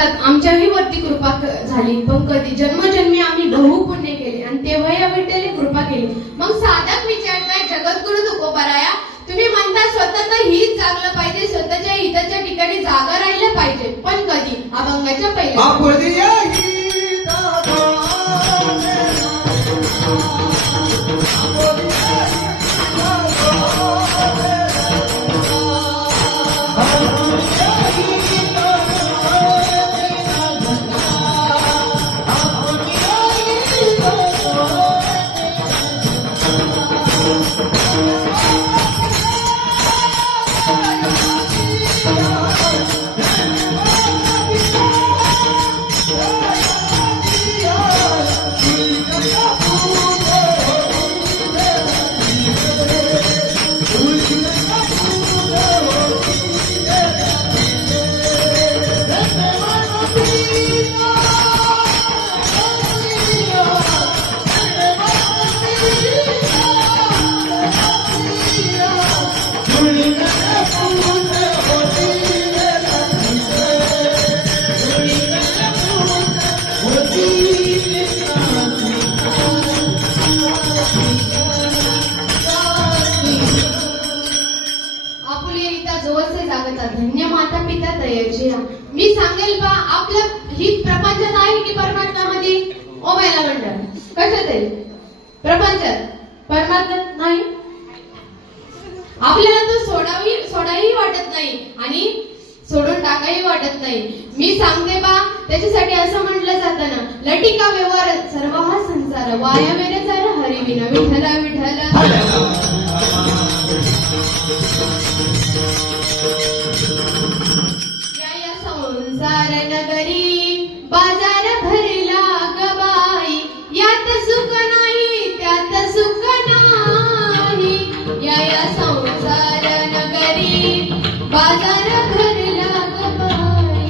म्हणतात आमच्याही वरती कृपा झाली, पण कधी जन्मजन्मी आम्ही बहु पुण्य केले आणि तेव्हा या विठ्ठलाने कृपा केली. मग साधक विचारताय जगद्गुरु तुकोबाराया, तुम्ही म्हणता स्वतःचं हित जागलं पाहिजे, स्वतःच्या हिताच्या ठिकाणी जागा राहिलं पाहिजे, पण कधी अभंगाच्या पहिल्या धन्य माता पिता तयाची. मी सांगेल बा आपलं हित प्रपंचात आहे की परमात्म्यामध्ये? ओ महिला मंडळ कशात आहे? प्रपंचात, परमात्म्यात नाही. आपल्याला तो सोडाही वाटत नाही आणि सोडून टाकाही वाटत नाही. मी सांगते बा त्याच्यासाठी असं म्हटलं जातं ना, लटिका व्यवहार सर्व हा संसार वाया मेरे सार हरी विना विठ्ठला विठ्ठला. या संसार नगरी बाजार भरला गबाई, यात सुख नाही त्यात सुख नाही. या संसार नगरी बाजार भरला गबाई.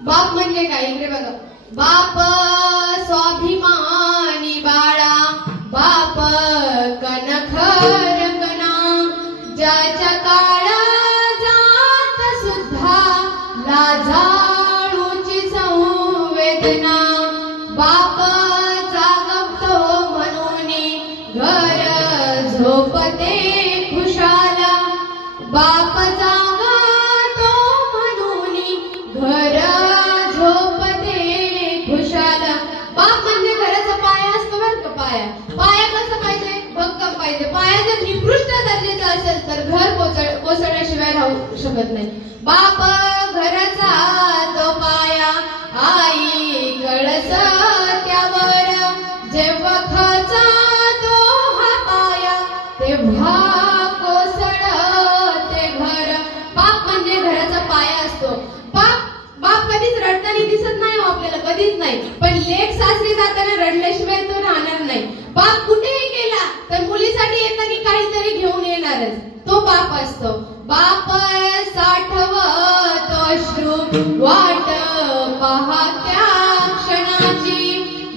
बाप म्हणजे काय? इकडे बघा. बाप स्वाभिमानी बाळा, बाप कणखर कणा, ज्याच्या काळा जात सुद्धा लाजाळूची संवेदना. बाप जागवतो म्हणून घर झोपते खुशाला, बाप जागवतो म्हणून घर झोपते खुशाला. बाप म्हणजे घराचा पाया असतो बरं का. पाया कसा पाहिजे? भक्कम पाहिजे. पाया जर निकृष्ट दर्जाचा असेल तर घर कोसळल्याशिवाय राहू शकत नाही. बाप घराचा तो पाया, आई कळस त्यावर, जेव्हा खाचा तो हा पाया तेव्हा कोसळते घर. बाप म्हणजे घराचा पाया असतो. बाप कधीच रडताना दिसत नाही हो आपल्याला, कधीच नाही. पण लेक सासरी जाताना रडल्याशिवाय तो राहणार नाही. बाप कुठेही गेला तर मुलीसाठी येताना काहीतरी घेऊन येणारच, तो बाप असतो. बाप साठवतो अश्रू वाट पहा त्या क्षणाची,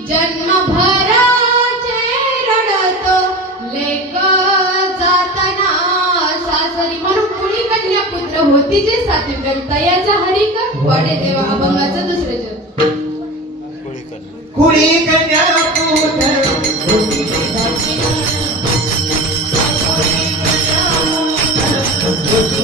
जन्मभराचे रडतो लेक जाताना सासरी. म्हणून कुणी कन्या पुत्र होती जे सात्विक तयाचा हरिक वाडे देवा. अभंगाचं दुसरे खुळी कन्या पूत खुळी कन्या पूत